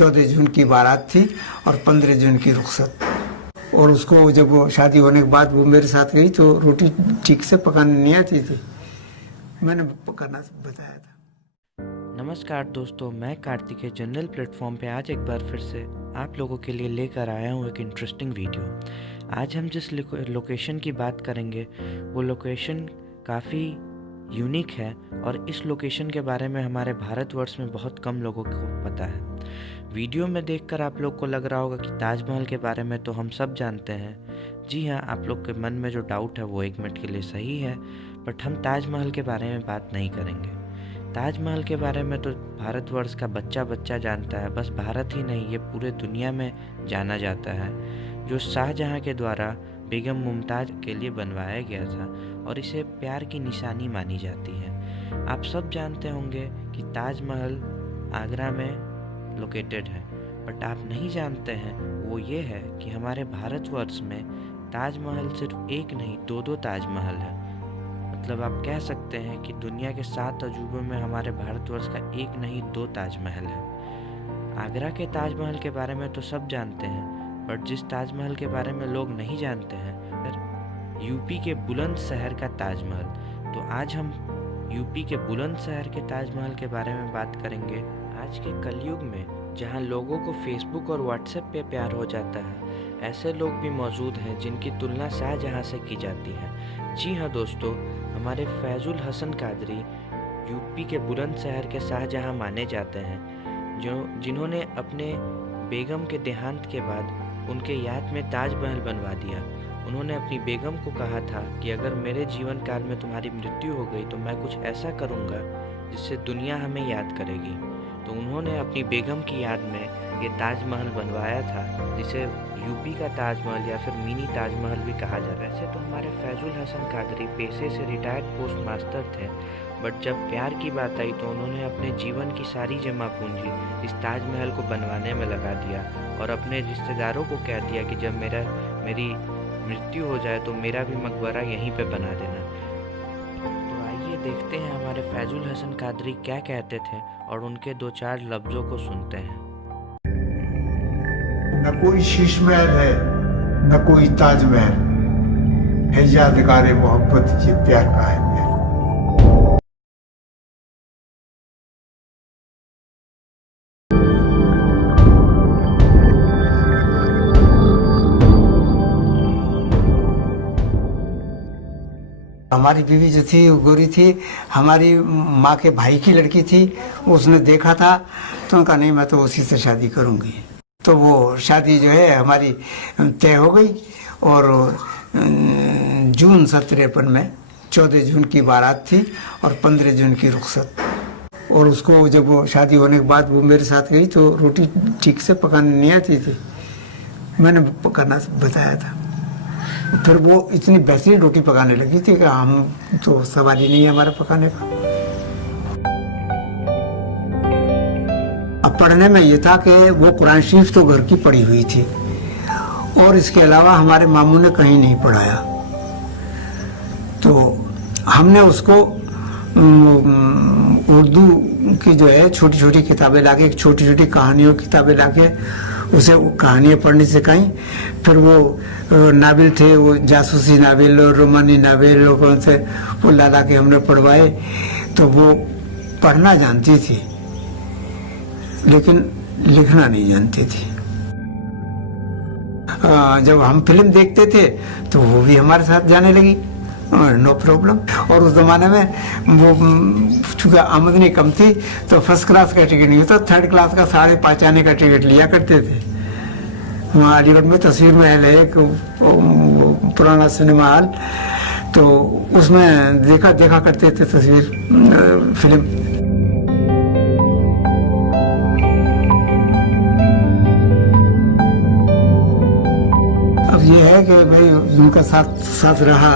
14 जून की बारात थी और 15 जून की रुखसत। और उसको जब वो शादी होने के बाद वो मेरे साथ गई तो रोटी ठीक से पकाने नहीं आती थी, मैंने पकाना बताया था। नमस्कार दोस्तों, मैं कार्तिक है जनरल प्लेटफॉर्म पे आज एक बार फिर से आप लोगों के लिए लेकर आया हूँ एक इंटरेस्टिंग वीडियो। आज हम जिस लोकेशन की बात करेंगे वो लोकेशन काफ़ी यूनिक है और इस लोकेशन के बारे में हमारे भारतवर्ष में बहुत कम लोगों को पता है। वीडियो में देखकर आप लोग को लग रहा होगा कि ताजमहल के बारे में तो हम सब जानते हैं। जी हाँ, आप लोग के मन में जो डाउट है वो 1 मिनट के लिए सही है, बट हम ताजमहल के बारे में बात नहीं करेंगे। ताजमहल के बारे में तो भारतवर्ष का बच्चा बच्चा जानता है, बस भारत ही नहीं ये पूरे दुनिया में जाना जाता है, जो शाहजहां के द्वारा बेगम मुमताज़ के लिए बनवाया गया था और इसे प्यार की निशानी मानी जाती है। आप सब जानते होंगे कि ताजमहल आगरा में लोकेटेड है, बट आप नहीं जानते हैं वो ये है कि हमारे भारतवर्ष में ताजमहल सिर्फ एक नहीं 2 ताजमहल है। मतलब आप कह सकते हैं कि दुनिया के 7 अजूबों में हमारे भारतवर्ष का एक नहीं 2 ताजमहल है। आगरा के ताजमहल के बारे में तो सब जानते हैं, बट जिस ताजमहल के बारे में लोग नहीं जानते हैं यूपी के बुलंदशहर का ताजमहल। तो आज हम यूपी के बुलंदशहर के ताजमहल के बारे में बात करेंगे। आज के कलयुग में जहां लोगों को फेसबुक और व्हाट्सएप पे प्यार हो जाता है, ऐसे लोग भी मौजूद हैं जिनकी तुलना शाहजहां से की जाती है। जी हाँ दोस्तों, हमारे फैजुल हसन कादरी यूपी के बुलंदशहर के शाहजहां माने जाते हैं, जिन्होंने अपने बेगम के देहांत के बाद उनके याद में ताजमहल बनवा दिया। उन्होंने अपनी बेगम को कहा था कि अगर मेरे जीवन काल में तुम्हारी मृत्यु हो गई तो मैं कुछ ऐसा करूँगा जिससे दुनिया हमें याद करेगी। तो उन्होंने अपनी बेगम की याद में ये ताजमहल बनवाया था, जिसे यूपी का ताजमहल या फिर मिनी ताजमहल भी कहा जाता है। वैसे तो हमारे फैजुल हसन कादरी पेशे से रिटायर्ड पोस्ट मास्टर थे, बट जब प्यार की बात आई तो उन्होंने अपने जीवन की सारी जमा पूंजी इस ताजमहल को बनवाने में लगा दिया और अपने रिश्तेदारों को कह दिया कि जब मेरी मृत्यु हो जाए तो मेरा भी मकबरा यहीं पे बना देना। तो आइए देखते हैं हमारे फैजुल हसन कादरी क्या कहते थे और उनके 2-4 लफ्ज़ों को सुनते हैं। न कोई शीश महल है न कोई ताजमहल है, यादगार मोहब्बत ये प्यार का है महल। हमारी बीवी जो थी वो गोरी थी, हमारी माँ के भाई की लड़की थी। उसने देखा था तो उनका नहीं, मैं तो उसी से शादी करूँगी। तो वो शादी जो है हमारी तय हो गई और जून 1953 में 14 जून की बारात थी और 15 जून की रुखसत। और उसको जब वो शादी होने के बाद वो मेरे साथ गई तो रोटी ठीक से पकाने नहीं आती थी, मैंने पकाना बताया था। फिर वो इतनी बेहतरीन रोटी पकाने लगी थी कि हम तो सवाल ही नहीं है हमारा पकाने का। अब पढ़ने में ये था कि वो कुरान शरीफ तो घर की पढ़ी हुई थी और इसके अलावा हमारे मामू ने कहीं नहीं पढ़ाया। तो हमने उसको उर्दू की जो है छोटी छोटी किताबें लाके, छोटी छोटी कहानियों की किताबें लाके उसे कहानियाँ पढ़नी सिखाई। फिर वो नावल थे, वो जासूसी नावल और रोमानी नावल और कौन से वो ला के हमने पढ़वाए। तो वो पढ़ना जानती थी लेकिन लिखना नहीं जानती थी। जब हम फिल्म देखते थे तो वो भी हमारे साथ जाने लगी, नो प्रॉब्लम। और उस जमाने में वो चूँकि आमदनी कम थी तो फर्स्ट क्लास का टिकट नहीं होता, थर्ड क्लास का 5.5 आने का टिकट लिया करते थे। वहाँ अलीगढ़ में तस्वीर महल है एक पुराना सिनेमा हॉल, तो उसमें देखा करते थे तस्वीर फिल्म। अब ये है कि भाई उनका साथ रहा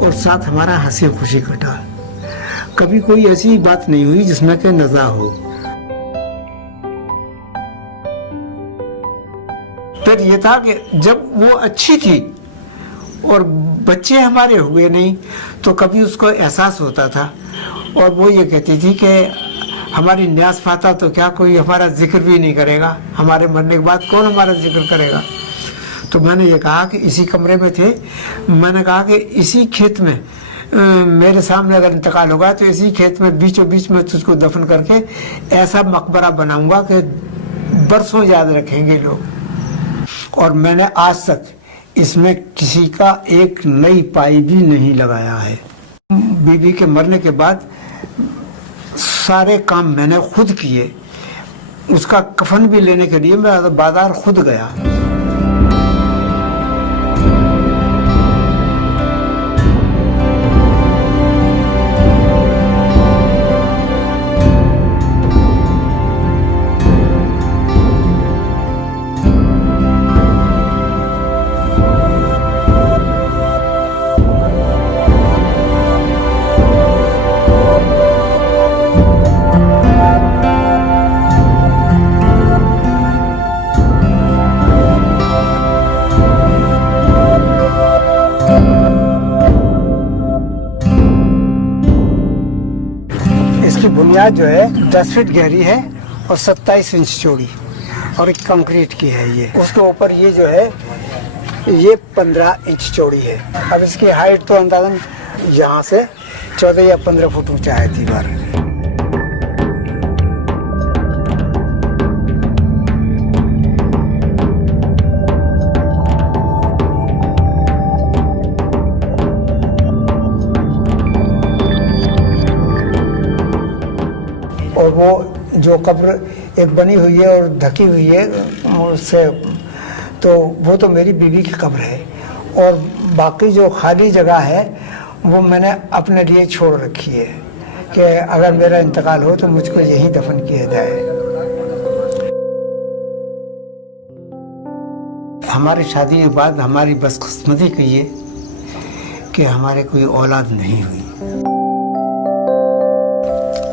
और साथ हमारा हंसी खुशी कटा। कभी कोई ऐसी बात नहीं हुई जिसमें कि नज़ा हो। फिर ये था कि जब वो अच्छी थी और बच्चे हमारे हुए नहीं तो कभी उसको एहसास होता था और वो ये कहती थी कि हमारी न्यास पाता तो क्या कोई हमारा जिक्र भी नहीं करेगा, हमारे मरने के बाद कौन हमारा जिक्र करेगा। तो मैंने ये कहा कि इसी कमरे में थे, मैंने कहा कि इसी खेत में मेरे सामने अगर इंतकाल होगा तो इसी खेत में बीचों बीच में तुझको दफन करके ऐसा मकबरा बनाऊंगा कि बरसों याद रखेंगे लोग। और मैंने आज तक इसमें किसी का एक नई पाई भी नहीं लगाया है। बीबी के मरने के बाद सारे काम मैंने खुद किए। उसका कफन भी लेने के लिए मैं बाजार खुद गया। इसकी बुनियाद जो है 10 फीट गहरी है और 27 इंच चौड़ी और एक कंक्रीट की है ये। उसके ऊपर ये जो है ये 15 इंच चौड़ी है। अब इसकी हाइट तो अंदाजन यहाँ से 14 या 15 फुट ऊंचा है दीवार। और वो जो कब्र एक बनी हुई है और ढकी हुई है उससे, तो वो तो मेरी बीवी की कब्र है। और बाकी जो खाली जगह है वो मैंने अपने लिए छोड़ रखी है कि अगर मेरा इंतकाल हो तो मुझको यहीं दफन किया जाए। हमारी शादी के बाद हमारी बदकिस्मती की ये कि हमारे कोई औलाद नहीं हुई।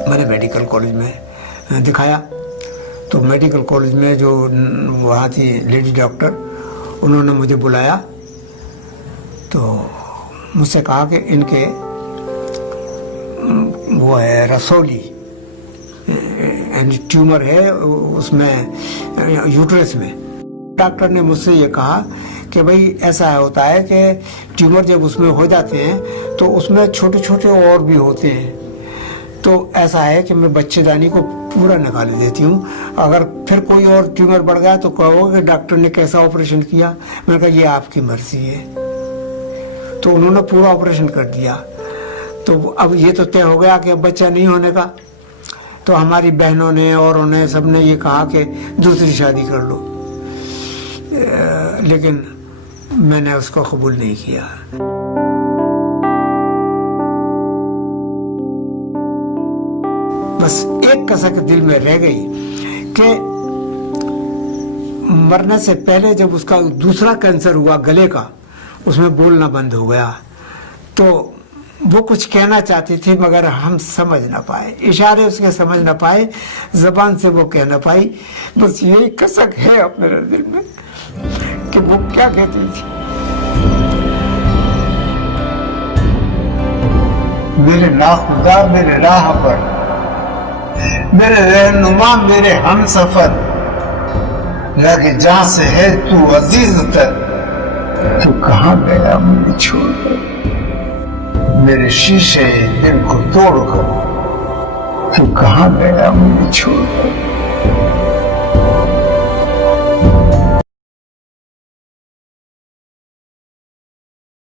मैंने मेडिकल कॉलेज में दिखाया तो मेडिकल कॉलेज में जो वहाँ थी लेडी डॉक्टर, उन्होंने मुझे बुलाया तो मुझसे कहा कि इनके वो है रसौली यानी ट्यूमर है उसमें यूट्रस में। डॉक्टर ने मुझसे ये कहा कि भाई ऐसा होता है कि ट्यूमर जब उसमें हो जाते हैं तो उसमें छोटे छोटे और भी होते हैं, तो ऐसा है कि मैं बच्चेदानी को पूरा निकाल देती हूँ। अगर फिर कोई और ट्यूमर बढ़ गया तो कहोगे डॉक्टर ने कैसा ऑपरेशन किया। मैंने कहा ये आपकी मर्जी है। तो उन्होंने पूरा ऑपरेशन कर दिया। तो अब ये तो तय हो गया कि अब बच्चा नहीं होने का। तो हमारी बहनों ने और उन्हें सबने ये कहा कि दूसरी शादी कर लो, लेकिन मैंने उसको कबूल नहीं किया। बस एक कसक दिल में रह गई कि मरने से पहले जब उसका दूसरा कैंसर हुआ गले का, उसमें बोलना बंद हो गया। तो वो कुछ कहना चाहती थी मगर हम समझ ना पाए, इशारे उसके समझ ना पाए, जबान से वो कह ना पाई। बस यही कसक है अपने दिल में कि वो क्या कहती थी। मेरे नाखुदा मेरे राह पर, मेरे रहनुमा मेरे हम सफर, लगे जहां से है तू अजीज तर, तू कहाँ गया मुझे छोड़कर, मेरे शीशे दिल को तोड़कर, तू कहाँ गया मुझे छोड़कर।